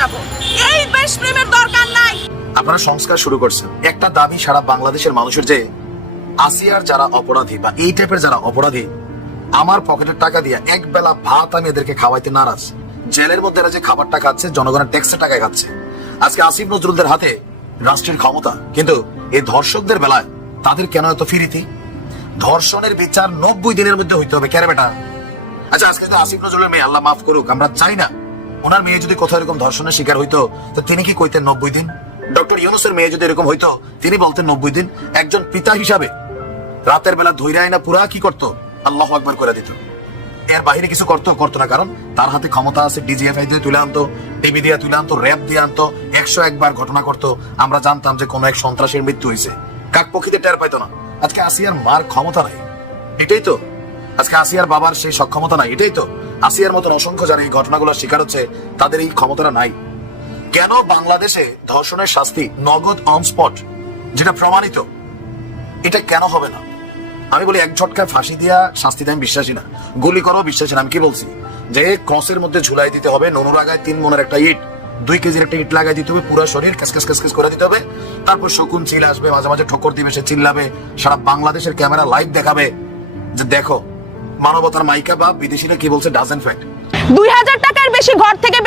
যাব। এই দেশপ্রেমের দরকার নাই। আপনারা সংস্কার শুরু করছেন। একটা দাবি সারা বাংলাদেশের মানুষের, যে আসিয়ার যারা অপরাধী বা এই টাইপের যারা অপরাধী, আমার পকেটের টাকা দিয়ে এক বেলা ভাত আমি এদেরকে খাওয়াইতে নারাজ। জেলের মধ্যে এরা যে খাবারটা খাচ্ছে জনগণের ট্যাক্সের টাকায় খাচ্ছে। আজকে আসিফ নজরুলদের হাতে রাষ্ট্রের ক্ষমতা, কিন্তু এই ধর্ষকদের বেলায় তাদের কেন এত ফিরিতি? ধর্ষণের বিচার 90 দিনের মধ্যে হইতে হবে কেন বেটা? আচ্ছা, আজকে যদি আসিফ নজরুলের মেয়ে, আল্লাহ মাফ করুক, আমরা চাই না, ওনার মেয়ে যদি কোথাও এরকম ধর্ষণের শিকার হইতো তো তিনি কি কইতেন 90 দিন? ডক্টর ইউনূসের মেয়ে যদি এরকম হইতো তিনি বলতেন 90 দিন। একজন পিতা হিসাবে রাতের বেলা ধৈর্য না পুরা কি করতো? আল্লাহু আকবার করে দিত। এর বাইরে কিছু করতো না, কারণ তার হাতে ক্ষমতা আছে। ডিজিএফআই দিয়ে তুলে আনতো, টিভি দিয়ে তুলে আনতো, র্যাব দিয়ে আনতো, 101 বার ঘটনা করতো। আমরা জানতাম যে কোন এক সন্ত্রাসীর মৃত্যু হয়েছে, কাকপক্ষীতে টের পাইতো না। আজকে আসিয়ার মার ক্ষমতা নাই, এটাই তো। আজকে আসিয়ার বাবার সেই সক্ষমতা নাই, এটাই তো। আসিয়ার মতন অসংখ্য যারা এই ঘটনাগুলোর শিকার হচ্ছে তাদের এই ক্ষমতাটা নাই। কেন বাংলাদেশে ধর্ষণের শাস্তি নগদ অন স্পট, যেটা প্রমাণিত, এটা কেন হবে না? আমি বলি এক ঝটকায় ফাঁসি দিয়া শাস্তিতে আমি বিশ্বাসী না, গুলি করো বিশ্বাসী না। আমি কি বলছি যে ক্রসের মধ্যে ঝুলাই দিতে হবে, নুনুর আগায় 3 মনের একটা ইট, 2 কেজির একটা ইট লাগাই দিতে হবে, পুরো শরীর ক্যাসক্যাস করে দিতে হবে। তারপর শকুন চিল আসবে, মাঝে মাঝে ঠোকর দিবে, সে চিল্লাবে, সারা বাংলাদেশের ক্যামেরা লাইভ দেখাবে যে দেখো মানবতার মাইকা বা বিদেশিরা কি বলছে, ডাজেন্ট ফ্যাক্ট। 2000 টাকার বেশি ঘর থেকে